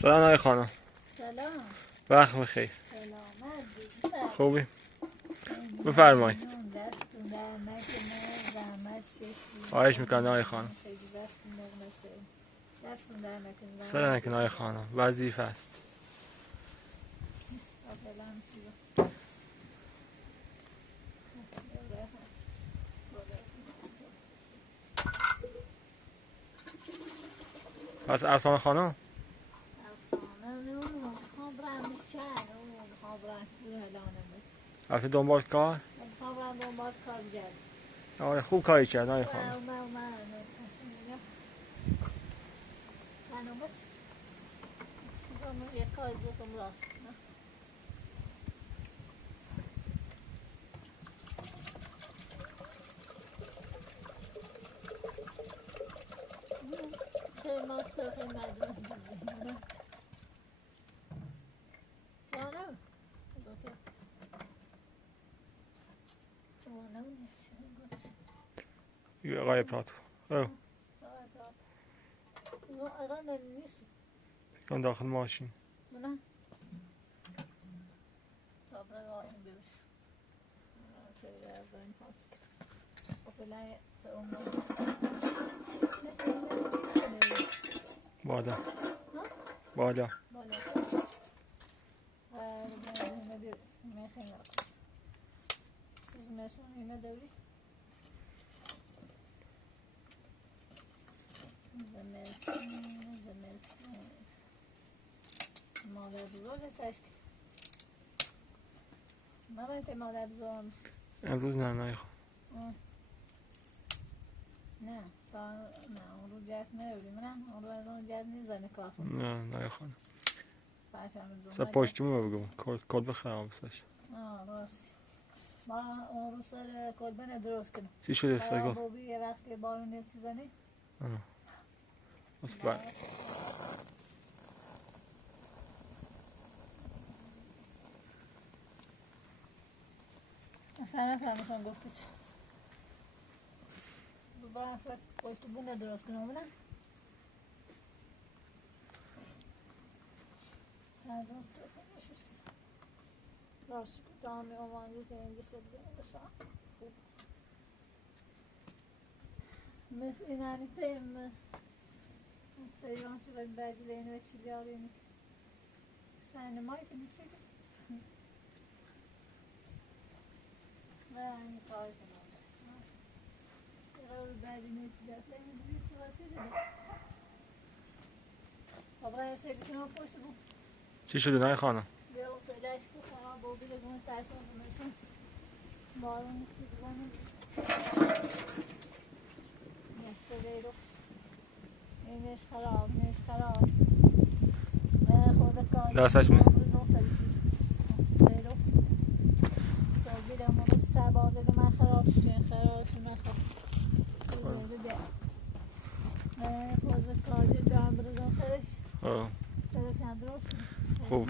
سلام آقای خانم. سلام. وقت بخیر. سلامت. خوبی؟ بفرمایید. دستون در نکنه، زحمت چشید. خواهش میکنم آقای خانم. خیلی دستون مغنسه. دستون در نکنه. سلام نکنه آقای خانم. وظیفه است. پس افسانه خانم رفته دنبال کار؟ آره خوب کاری کرد آقای خانم. آقای پراتو بیان داخل ماشین. بالا بالا مادر بزرگ تشکیل من که مادر بزرگ امروز نه نه نه اون رو جست نداری منم اون رو از اون جست نیزنه کافه نه خانم سر پاشتیمو بگم کلبه خراب سش راستی ما اون رو سر کلبه ندرست کنم چی شده استرگل؟ بابی یه وقتی بارون نیتی زنی بس بعد اصلا نفهمشان گفته چی با اصلا پشت بون ندرست کنم بودم راستی که دامی آمانگی که اینجا شد بسا مثل این هنی پیم ایران شو باید بعدی لینه و چیزی آرینی سنه مایی که نیچه گفت و هنی کار کنم قرار بعدی نیچه جاسته این بزید سواسی داره خبره سیدی کنم پشت بود چی شده نه خانم؟ بیا سیدش بخواه با بیل گونه ترسان بمیشون بارون نیچه بزنیم سیدی رو اینش خراب خود کار دستش می؟ سیدو بیل مورد سر بازه رو من خراب شدیم خود کار دارم برزان سرش سرش درست خوب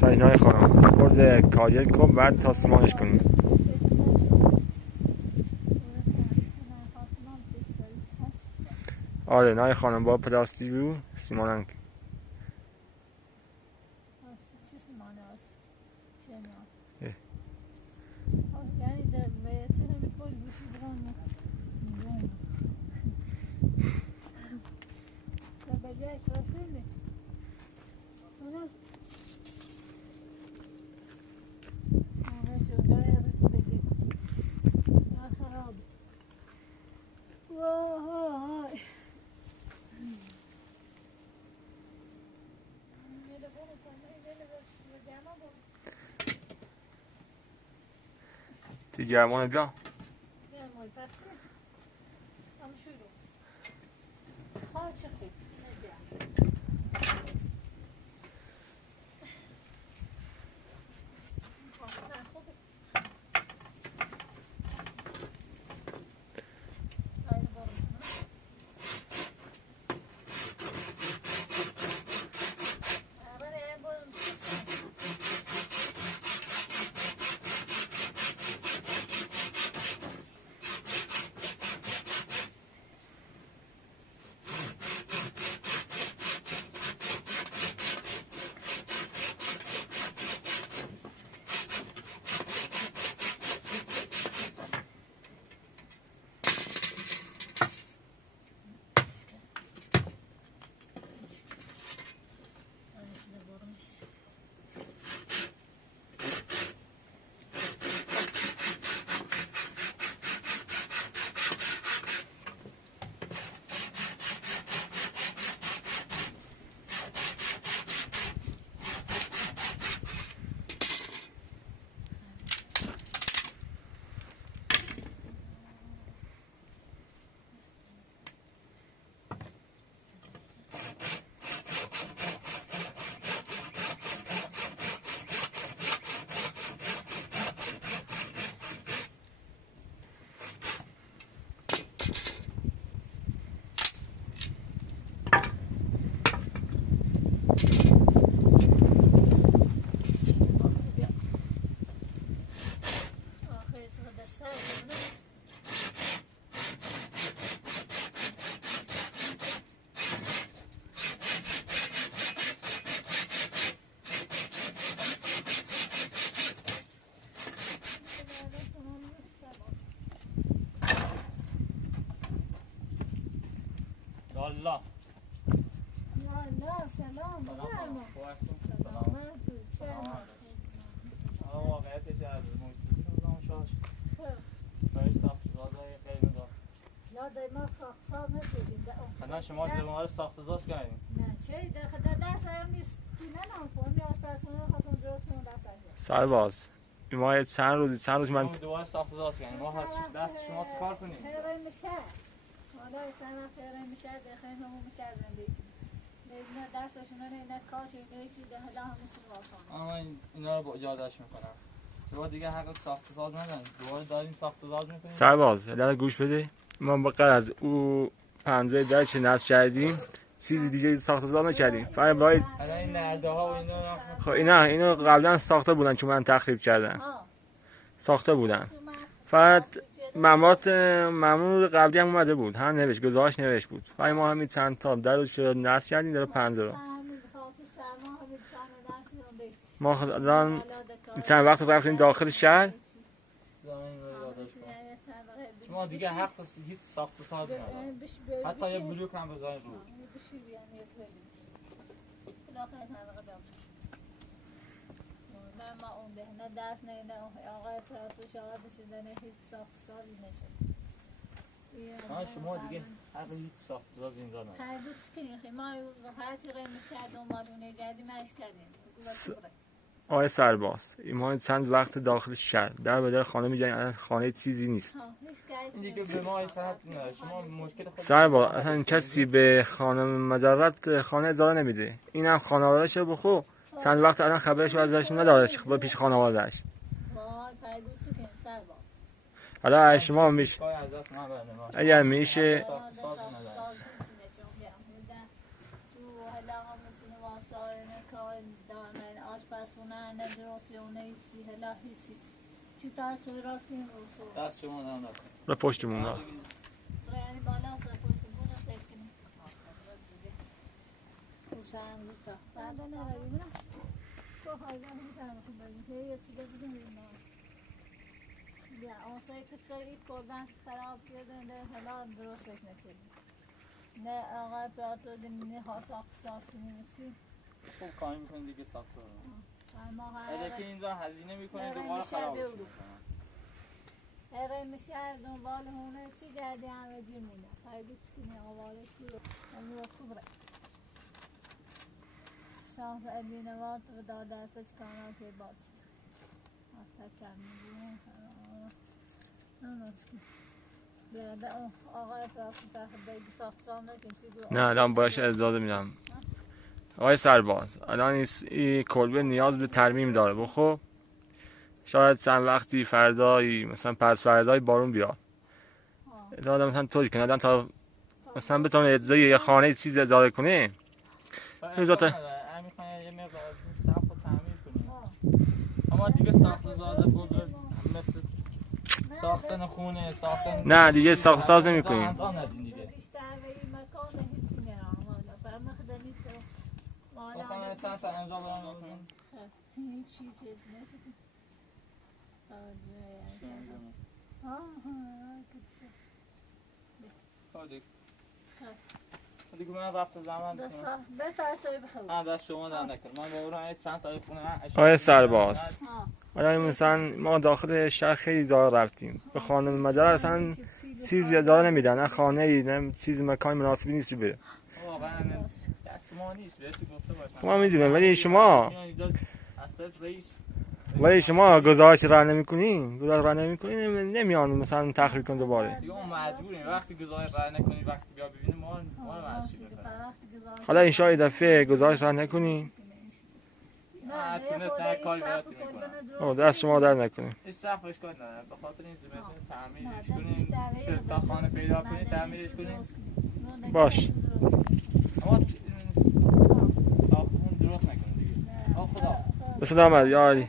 سعینای خانم خورده کاریل کن بعد تا سیمانش کنیم آره نه خانم با پلاستی رو سیماننگ دیگرمان بیا الله. نه سلام بفرما. سلامت. واقعیتش از محیط بودم شاش. برای ساخت‌سازهای خیلی دار. یاد ما ساخت نشدیم. خدا شما دیگه ما رو ساخت‌ساز کردیم. نه چه دست هم نیست. نه کنی آشپزخونه خواستم درست کنم دست سرباز ما چند روز من دوباره ساخت‌ساز کردیم. ما دست شما کار کنیم. خیره میشه. حالا چند خیره میشه دخیل همون میشه زندگی. نه دستشون نه کار چیزی ده حالا همون واسه. اینا رو با اجازهش میکنم. دوباره دیگه حق ساخت‌ساز نداریم. دوباره داریم ساخت‌ساز میکنیم. سرباز یه گوش بده. ما با غیر از او پنجه درش نصب کردیم چیزی دیگه ساخت‌ساز نکردیم. فقط باید حالا این نرده‌ها و اینا خب اینو قبلا ساخته بودن چون من تخریب کردن. ساخته بودن. فقط مامور قبلی هم اومده بود. هم گزارش نوشت بود. فقط ما همین چند تا درو شد نصب کردیم در پنجره رو. ما الان چند وقت رفتیم داخل شهر. شما دیگه حق هیچ ساخت‌ساز ندارید. حتی یه بلوک هم بذارید رو. ما اون ده نه دست نه آقای پراتوش آقای بسیدن هیچ ساخت‌سازی نشد. شما دیگه حق هیچ ساخت‌ساز اینجا ندارید. هر دو چی کنیم ما حتی قیم شد اومدونه جدی ماش کردیم. آقای سرباز ما چند وقت داخل شهر در به در خانه می‌جنیم خانه چیزی نیست. دیگه به ما صحت نداره. شما مشکل خود سرباز اصلا کسی به خانم مجرد خانه اجازه نمیده. اینم خانواده‌اش بخو چند وقت الان خبرش ازش نداره خب پیش خانواده‌اش. حالا شما میشه اگر میشه دست شما دارم رو پشتمون ها بیا آسای کسایی کردن خراب کردن حالا درستش نشد. نه آقای پراتو دنی ها ساخت کنیم چی؟ خوب کاری میکنید دیگه ساخت‌ساز. ما اگه که اینجا هزینه میکنید دوباره خراب میشه. هر میشه دنبال هونه چی گردی همه جی مونه. خیلی چکنی آواله چی رو امروز خوب ره. شانس ادینوات و داده است چکانات باز. آستا چند میگیم. آقای نه الان باش اجازه میدم. آقای سرباز الان این کلبه نیاز به ترمیم داره بخو شاید چند وقتی فردایی مثلا پس فردای بارون بیاد الان مثلا طوری کنه الان تا مثلا بتونه اجزای یه خانه چیز اجاره کنه میذاره یه مقدار سقف رو تعمیر کنیم. اما دیگه ساخت‌ساز بزرگ مثل ساختن خونه ساختن نه دیگه ساز نمی‌کنیم. مثلا چند تا انجام بدیم. هیچ چیزی نشد. دیگه من رفت زمان دست شما در نکنم. من باورم چند تا خونه آقای سرباز الان مثلا ما داخل شهر خیلی جا رفتیم به خانم مجرد اصلا چیزی اجازه نمیدن نه خانه ای نه چیز مکان مناسبی نیستی بره. واقعا دست ما نیست بهتون گفته باشم. ما میدونم ولی شما گزارش راه نمی‌کنین نمیان مثلا تخریب کن دوباره. دیگه ما مجبوریم وقتی گزارش راه نکنیم وقتی بیا ببینیم ما رو مجبور می‌کنیم. حالا ان شاء الله دفعه گزارش راه نکنین نه تونستن کاری براتون میکنم. دست شما در نکنین. این سقفش کار نداره به خاطر این زمستون تعمیرش کنین تا خانه پیدا کنین تعمیرش کنین باش اما ساختمون درست نکنین دیگه. خدا بسم الله یا علی.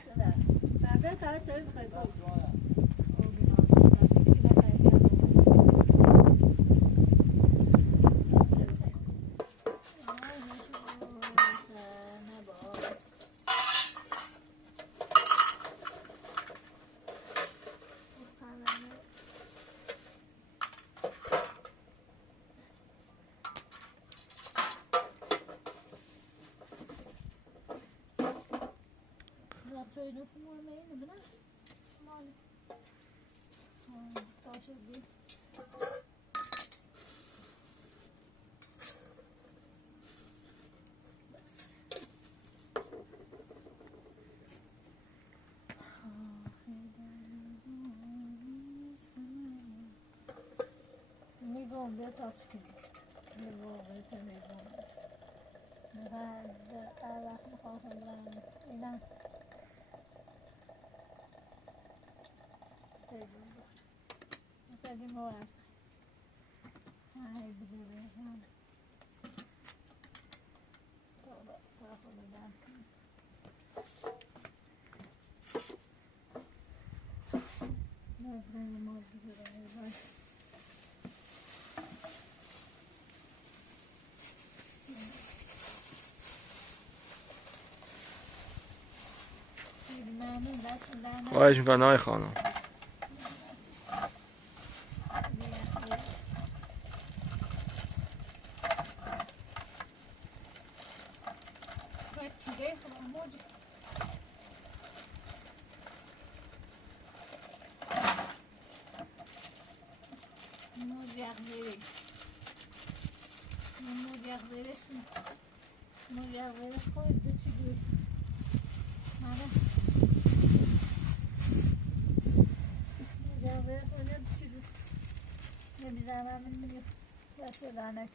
اینو که مهمه اینو بنا مالی تا شدی میگم به تاچ کنی میگم به میگم بعد وقت میخوام برم اینم مثلا مواد هاي بجيبها تاخذ بالك ما بدنا ما بجيبها خواهش میکنم آقای خانم. Sedanek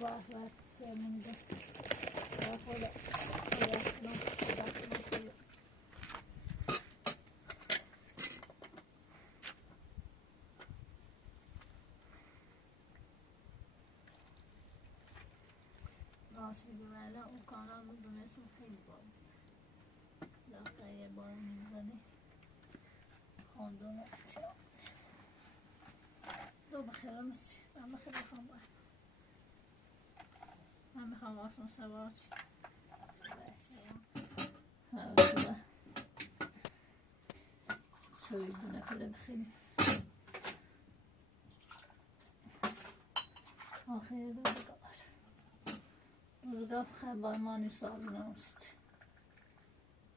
var yanımda. Böyle ناسیب ولی اون کانال میدونستم خیلی بازی داخل یه بار میزنی خوندم چرا دو بخیرم من بخیر بخوام باید من میخوام آسان سوار بس حالا شوی دونه کده بخیریم آخیر دو بگار روزگاه خبای مانی سال نمست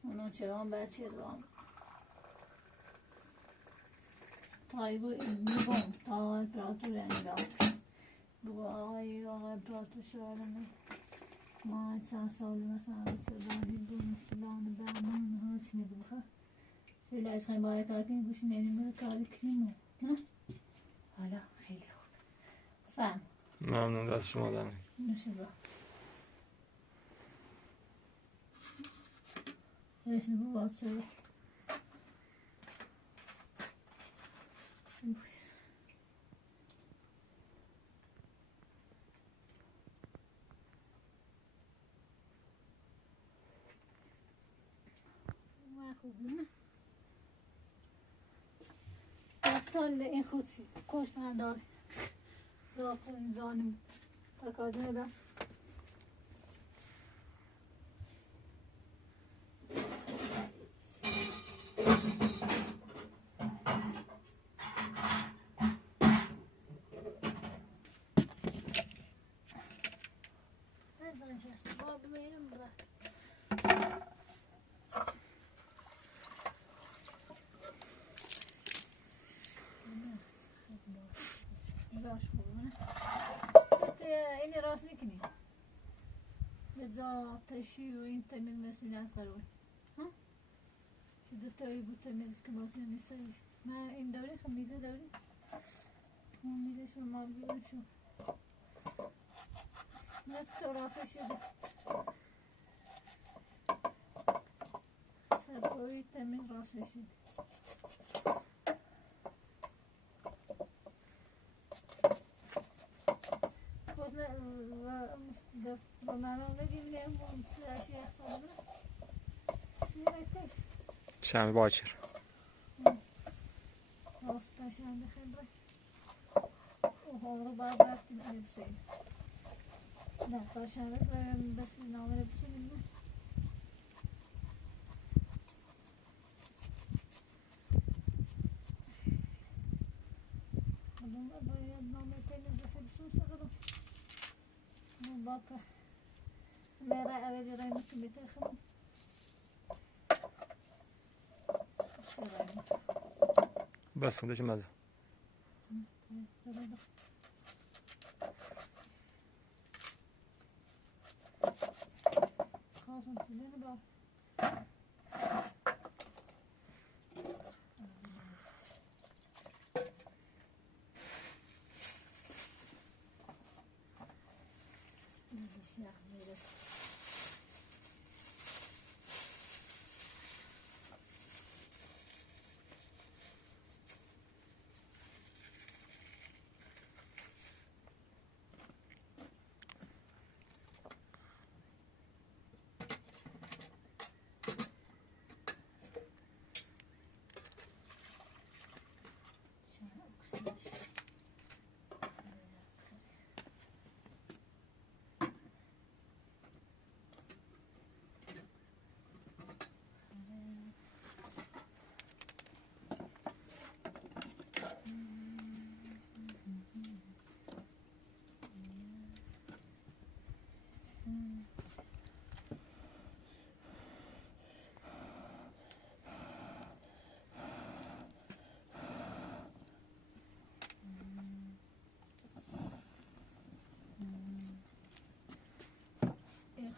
اونو چرا بچه دارم تایگو میگم تا آقای پراتو رنگا بگو آقای پراتو شعرمه ما چند سال مثلا صدانی بون فلان برمان ها چی میگو بخواه خیلی از خیلی باید کار کنی گوشی نریم برو کاری کنیم نه؟ حالا خیلی خوب فهم ممنون دست شما دارم نوشیده اسم بو باد شده خوبه سال این خود چی کش من داره داخل این زانم تکاده نبم اینی راست میکنی بجا تشی و این تمیز مثل از قرار شده تایی بود تمیز که باز نمیسایش من این دوری خب میده دوری اون میده شو مال بیرون شو مثل که راسته شده سرپایی تمیز راسته شده با من آمدیم نیم سرشی اختار برم سیمتش شمه باکر راست پشنده خیلی باید اوه رو باید رفتیم علی بسیم نه پشنده برم بسیم نامره بسیم نه خودم باید نامره تنیز بخیر بسیم سقرم باقی میره اولی رای مکمیت خودم بس خودش مده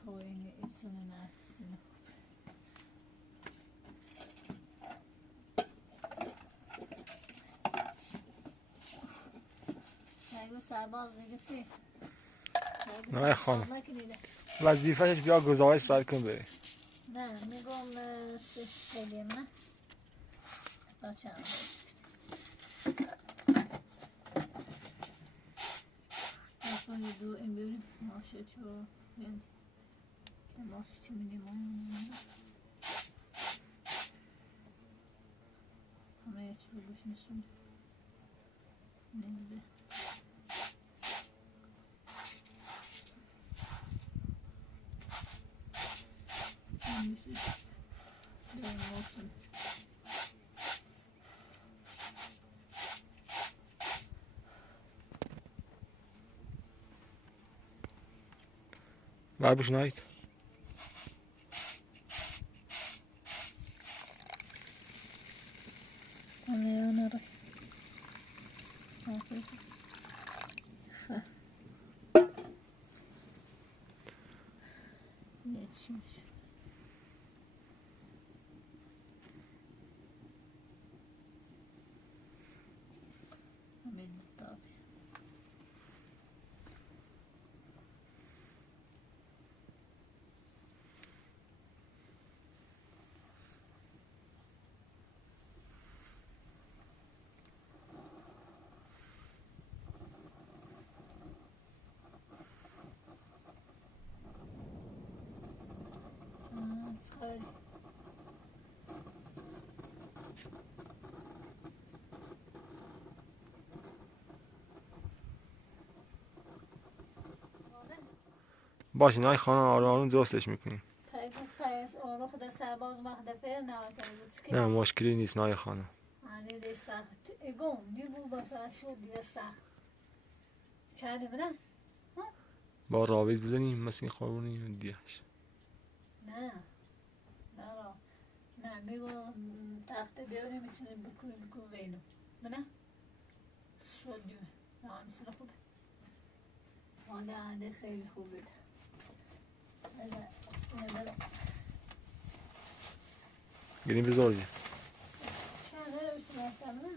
Gooien iets in de nacht. نگو سرباز دیگه چی؟ نه خانم وظیفهش بیا گزارش سر کن بره. نه میگم چی بگیم نه بچه هم اصلا دو این بریم ماشه چو بیان که ماشه چی میدیم همه چی رو بش نسون نزده Waar besnijdt? Sorry. باشه نه خانم آروم درستش میکنیم. پیس آرو خدا سرباز مخدفه نه نه مشکلی نیست نه خانم. آره دی سخت اگم دیو باسا شد دی سخت چاله بنا با رابط بزنیم مثل این قربونی دیهش. نه نه میگو تخت بیاری میتونیم بکو وینو بنا شد دیو نه مثل خوبه ماده خیلی خوبه Gelin biz oraya. Şahane üstüne mı?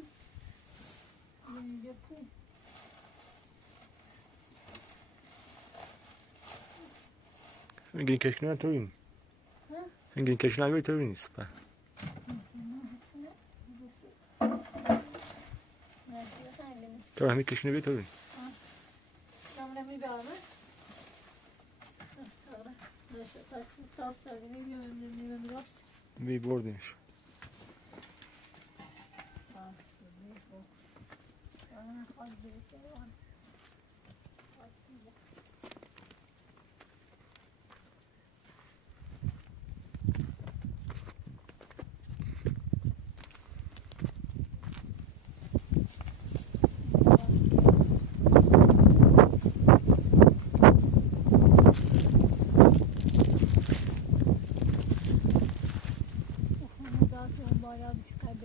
Gelin keşkine oturayım. Gelin keşkine bir oturayım süper. Tamam hem keşkine bir oturayım. Tamam mi bir arma? Bir bordaymış. Bayağı bir çıkar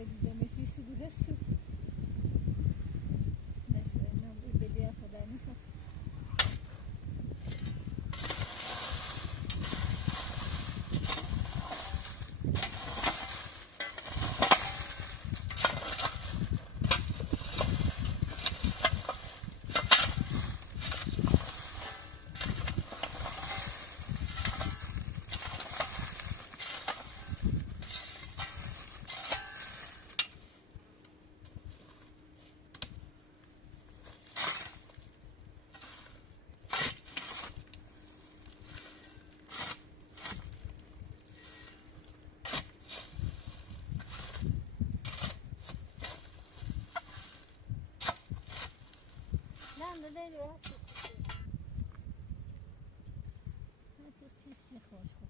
نه دیگه چه چیزی خوش خوب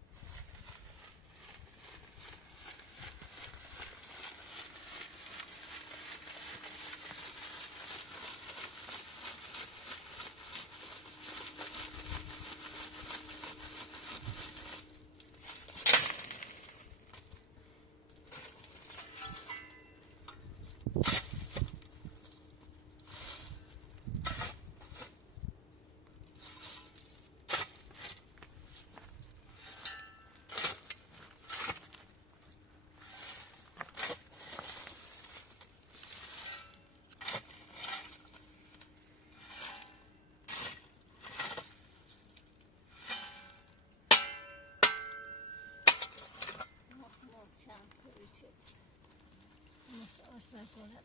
آشپزخونه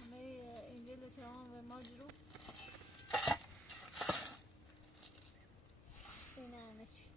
همه انجیل تمام و ماجرو این همه چی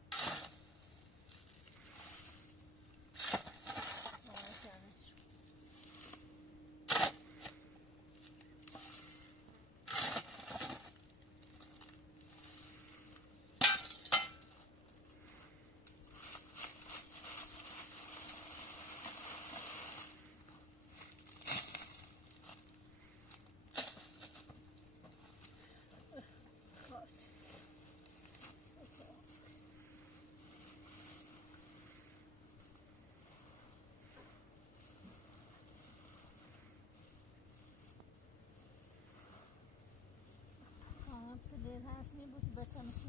پدر هست نی باشه بچه میشه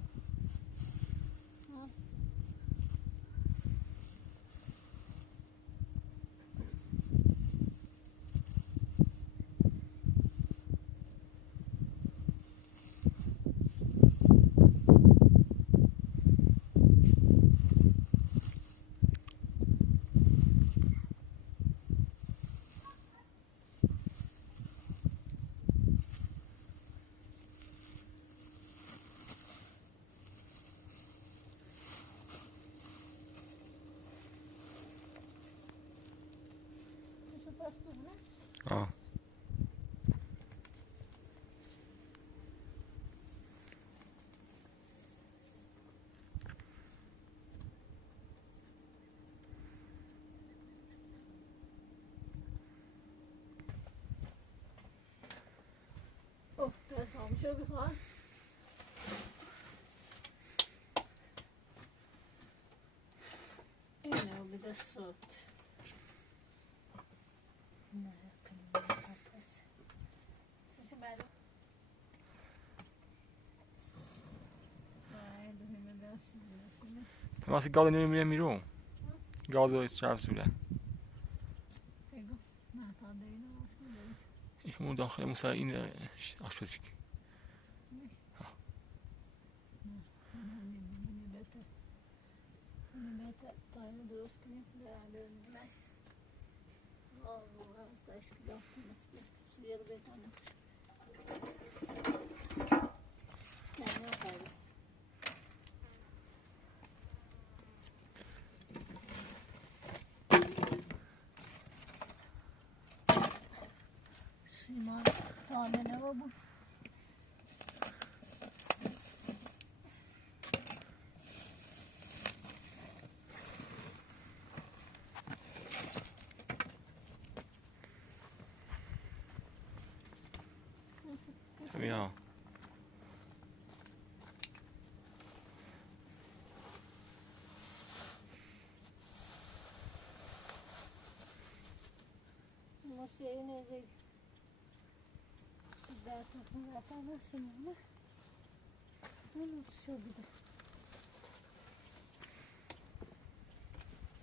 آه اوه دست خاموشو بخواه اینو بده صوت نه کنیم پس سوچه بعد دوهیمه درسی واسه گاز نمیره میرون گاز رو استراب سوله بگو نه تا دیگه واسه داری اون داخل مثلا این آشپزی تاینو درست کنیم در من واقعا از تشکیل کنیم سویه رو بتانم نه آخری سیمان تانه نگاه بود بیا موسیقی نزدیک سیدت نکنم نسیمونه اونو شو بیده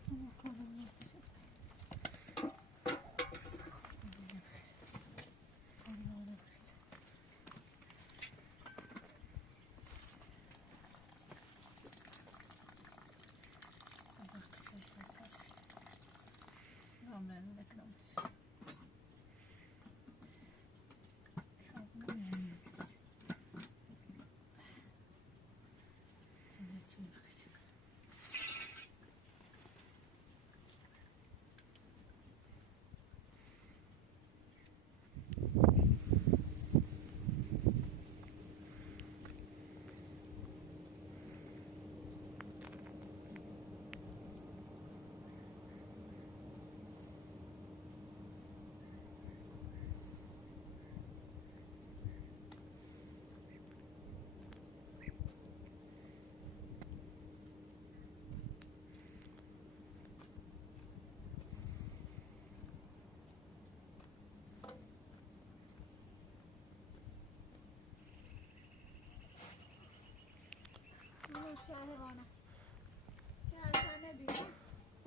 اونو کنم نشد شهرانه چه سنه دیگه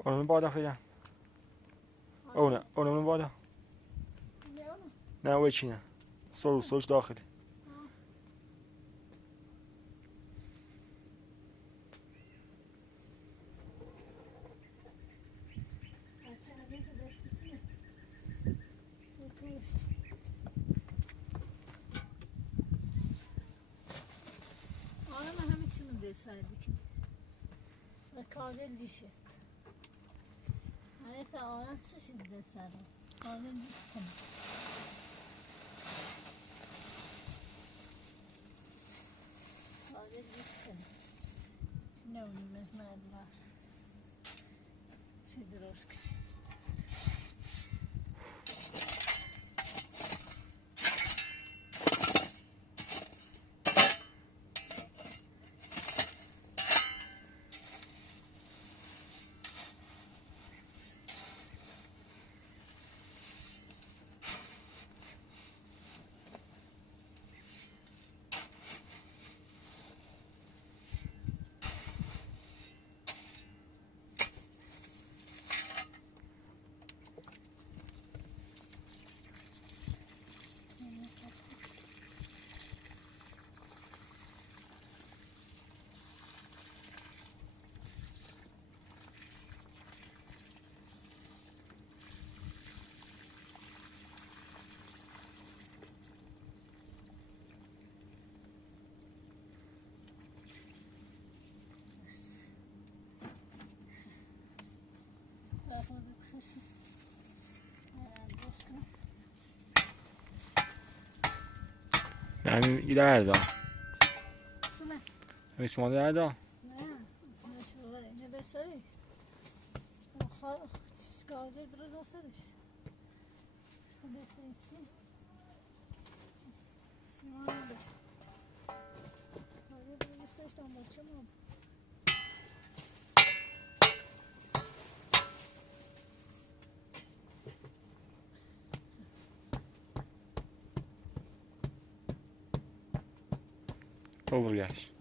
Onun bağda filan. Onun bağda. نه وچینه. سوش داخلی. desaydık. Ve kahve dişi. Hani ta ona şimdi desaydım. Kahve dişi. Kahve dişi. Ne olmaz merdiler. Sidroşk. Yani ileride. Şuna. İsmail ileride. Ne? Ne besari? Kahve biraz asarız. Şuna besarız. Simanda. Kahve biraz asarız. Bakacağım. Overgash.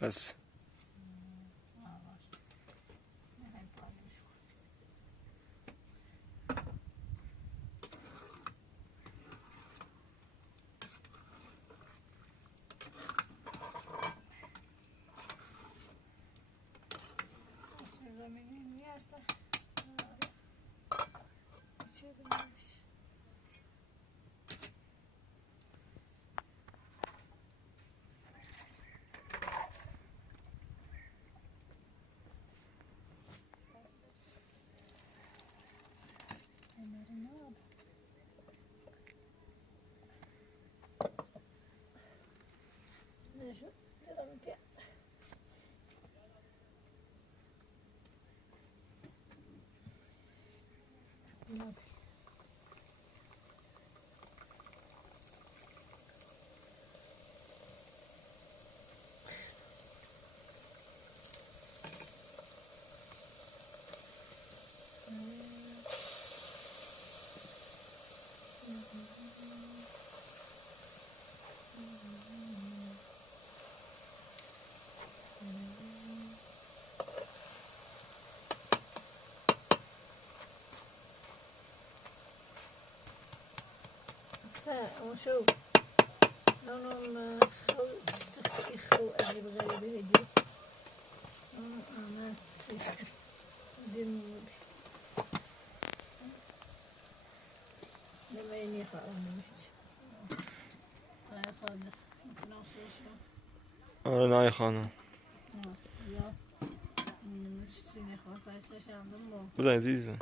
بس شد دلم که اون شو اونم خو اللي بغير بهدي انا سيش دم لما يني خاطر مش هاي خاطر نوصل شو آره نه خانم یا چی نخواد پسش هم با بزن زیر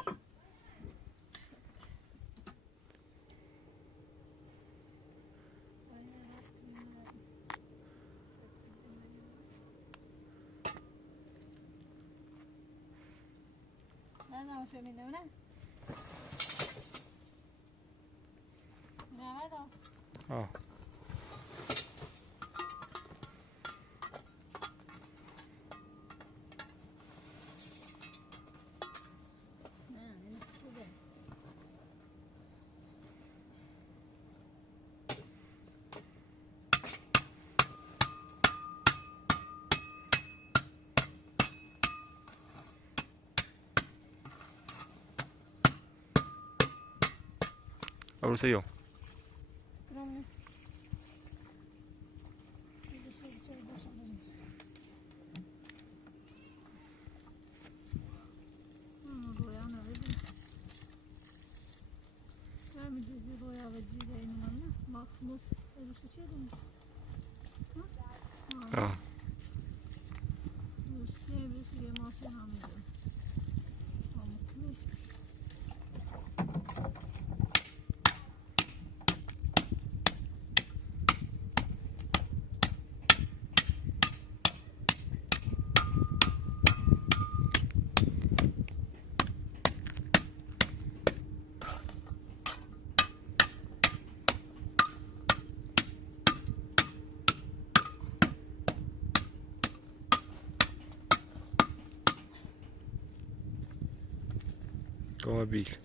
نه شو میدم نه نه آه Ahora sei eu. Ah. Automobil.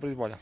Prezi bolja.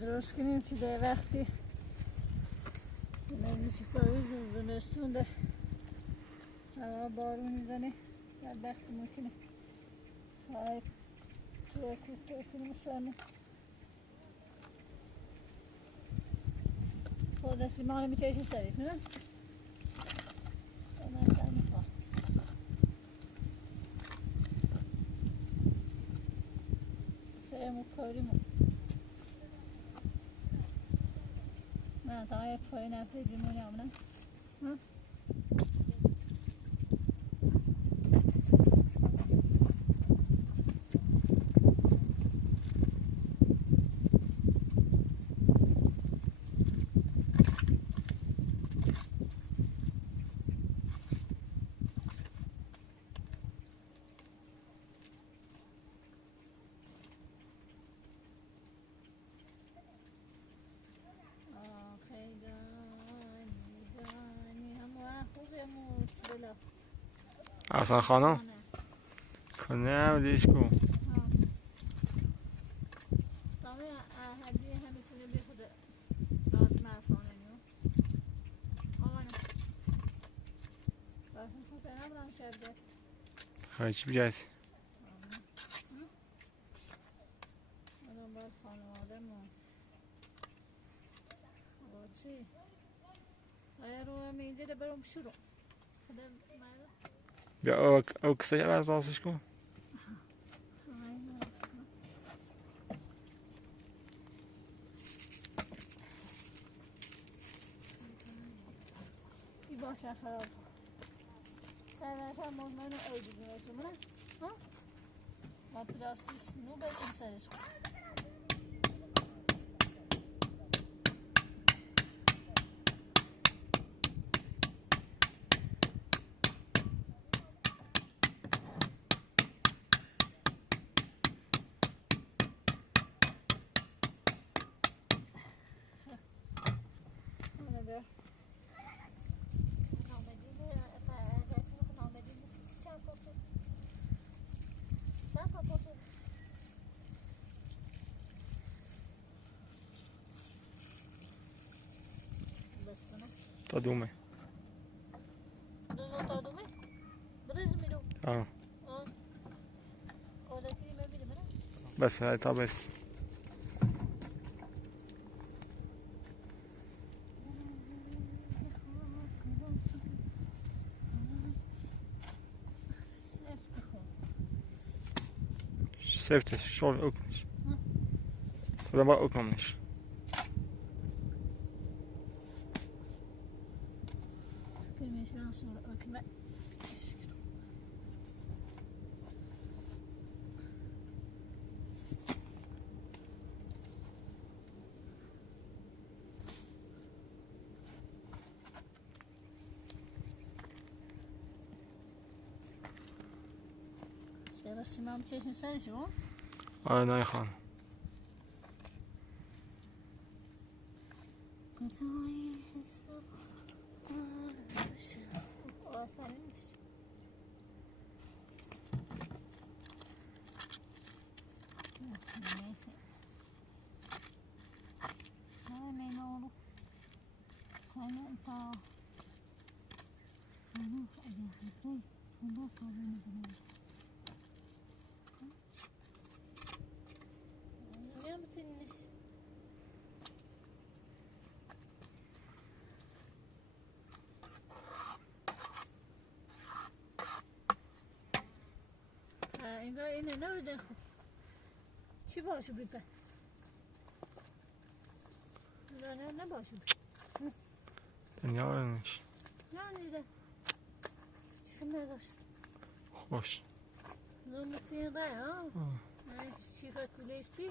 درست کنیم که در وقتی نزدیک پاییز زمستون ده هوا بارون میزنه بدبخت ممکنه های تو کنیم سرمون خود دستی مانه میتایشی سریش نه؟ من سر میخواه سرمون کاریمون نه تا پایین اپریجیمونی هم نه اصلا خانم کنه ودیش کو تمام هدیه همه چیزی بی خود راحت مرسانه نیو آمانه باشم خود نبرم شده های چی بجایسی آدم باید خانواده ما با چی آیا رو میگه برم شروع خدا مرد بیا او کسی باید راسش کن ای باشه خراب سرش هم مزمن و ایدی بینشون منه ها؟ ما پلاستیش نو بسیم سرش کن منه بیا تا دومه آه بس های تا بس سفتش شغل اکنش خدا با اکنمش Serası mam çeşin sen şu. آره نه خان O hastaneymiş. Ne ne oldu? Kaynağı ta. Kaynağı acayip. Bundan sonra ne bileyim. Ne bitirmiş? انگار اینه نبوده خب چی باشو بیپه نه نباشو بیپه دنیا برنش نه نیده چی فیلم داشت خوش زوم فیلم بره ها چی فکر کلیشتی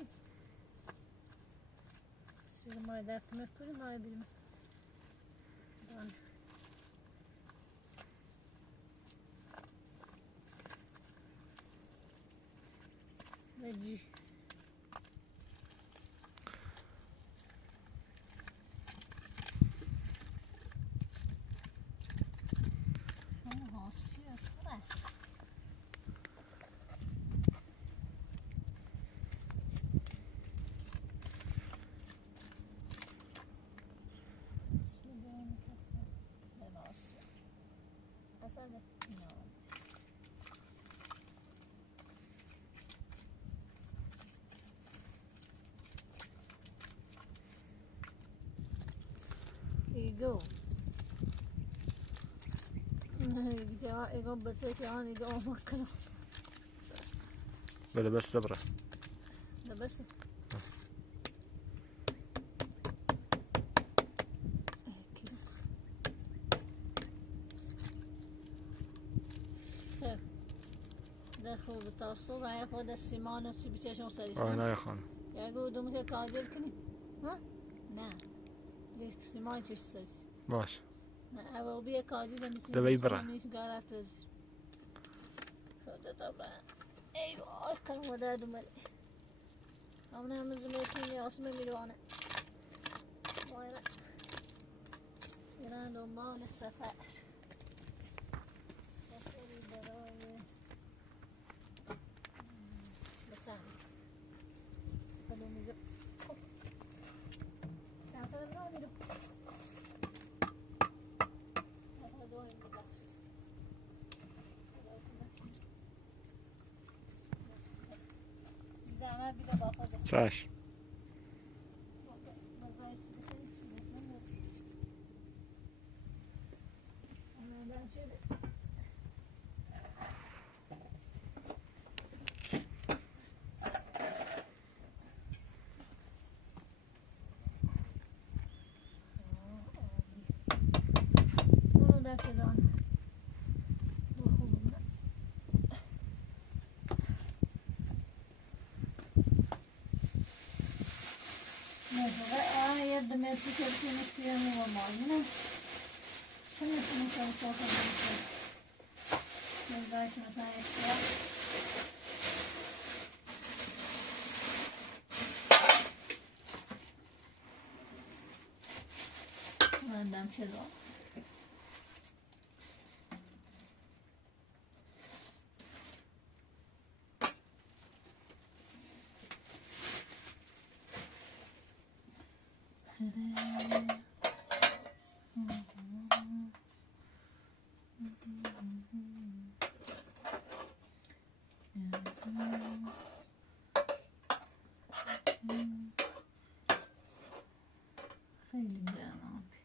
siz maya dertmek böyle maya bilmem. Yani. Veci. Aha, süper. Here you go. اگه بچه آن اگه آمار کنم. بله بس بره. نه بس. ده خوب تاسو و خود سیمان چی بچه‌شون سریش. آه نه خان. یا اگه دومش کاجل کنی. ها؟ نه. لیک سیمان چیش سریش. باش. نه اول بیا کاجل میشی. دوی بره. میش گاراتش. خدا طبعا. ای وای کلم ودا دمل. همون هم زمینی آسمه میروانه. وای را. ایران دنبال سفر. سفری برای زحمت بیده با خودت. چشم. بزایی چی بکنی؟ آمدم شده. برو در کلان. یه دمتی که بکنی سیانی و مالونه شو میتونی که بساطه بمیشه نزدای که مثلا اشتیا من دم چه دار خیلی گرم آبی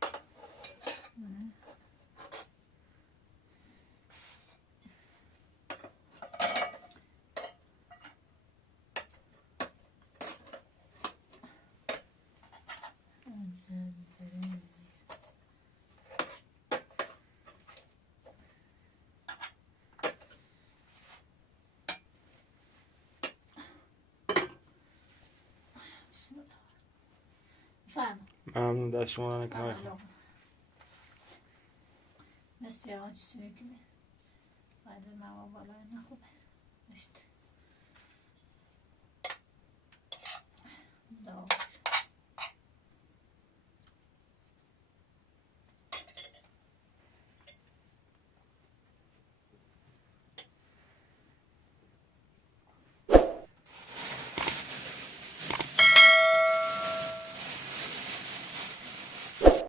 فهم ممنون دست شما نکنه. نستی آن چیزی کنی باید ماما بالای نخوبه نشته